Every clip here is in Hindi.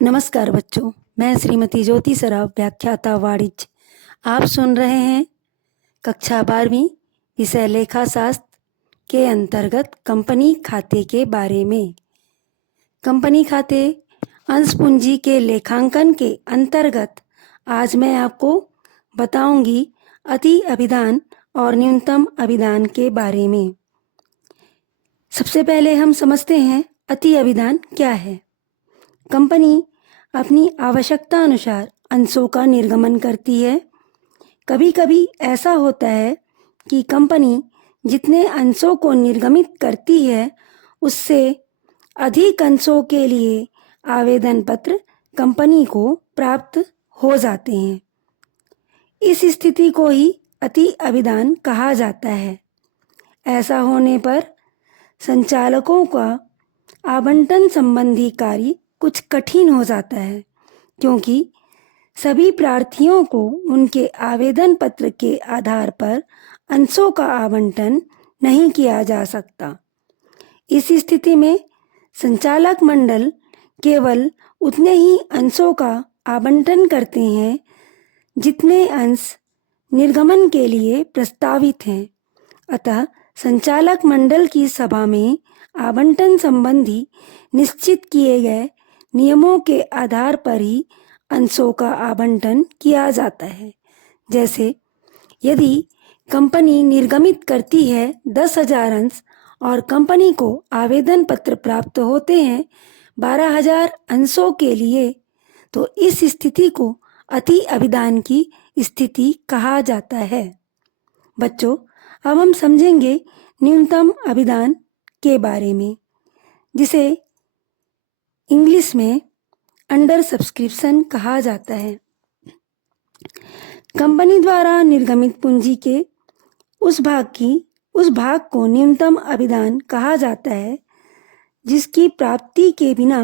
नमस्कार बच्चों, मैं श्रीमती ज्योति सराफ, व्याख्याता वाणिज्य। आप सुन रहे हैं कक्षा 12वीं विषय लेखा शास्त्र के अंतर्गत कंपनी खाते के बारे में। कंपनी खाते अंश पूंजी के लेखांकन के अंतर्गत आज मैं आपको बताऊंगी अति अभिधान और न्यूनतम अभिधान के बारे में। सबसे पहले हम समझते हैं अति अभिधान क्या है। कंपनी अपनी आवश्यकता अनुसार अंशों का निर्गमन करती है। कभी कभी ऐसा होता है कि कंपनी जितने अंशों को निर्गमित करती है उससे अधिक अंशों के लिए आवेदन पत्र कंपनी को प्राप्त हो जाते हैं। इस स्थिति को ही अति अभिधान कहा जाता है। ऐसा होने पर संचालकों का आवंटन संबंधी कार्य कुछ कठिन हो जाता है, क्योंकि सभी प्रार्थियों को उनके आवेदन पत्र के आधार पर अंशों का आवंटन नहीं किया जा सकता। इस स्थिति में संचालक मंडल केवल उतने ही अंशों का आवंटन करते हैं जितने अंश निर्गमन के लिए प्रस्तावित हैं। अतः संचालक मंडल की सभा में आवंटन संबंधी निश्चित किए गए नियमों के आधार पर ही अंशों का आवंटन किया जाता है। जैसे यदि कंपनी निर्गमित करती है 10,000 अंश और कंपनी को आवेदन पत्र प्राप्त होते हैं 12,000 अंशों के लिए, तो इस स्थिति को अति अभिधान की स्थिति कहा जाता है। बच्चों, अब हम समझेंगे न्यूनतम अभिधान के बारे में, जिसे इंग्लिश में अंडर सब्सक्रिप्शन कहा जाता है। कंपनी द्वारा निर्गमित पूंजी के उस भाग को न्यूनतम अभिधान कहा जाता है जिसकी प्राप्ति के बिना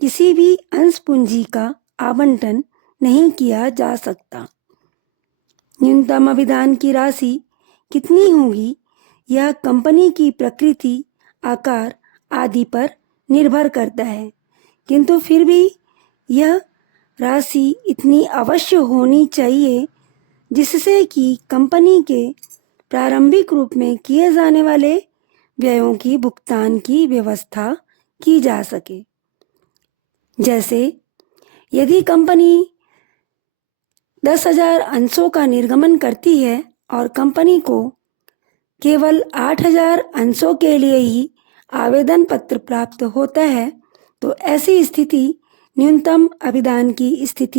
किसी भी अंश पूंजी का आवंटन नहीं किया जा सकता। न्यूनतम अभिधान की राशि कितनी होगी यह कंपनी की प्रकृति, आकार आदि पर निर्भर करता है, किंतु फिर भी यह राशि इतनी अवश्य होनी चाहिए जिससे कि कंपनी के प्रारंभिक रूप में किए जाने वाले व्ययों की भुगतान की व्यवस्था की जा सके। जैसे यदि कंपनी 10,000 अंशों का निर्गमन करती है और कंपनी को केवल 8,000 अंशों के लिए ही आवेदन पत्र प्राप्त होता है, तो ऐसी स्थिति न्यूनतम अभिधान की स्थिति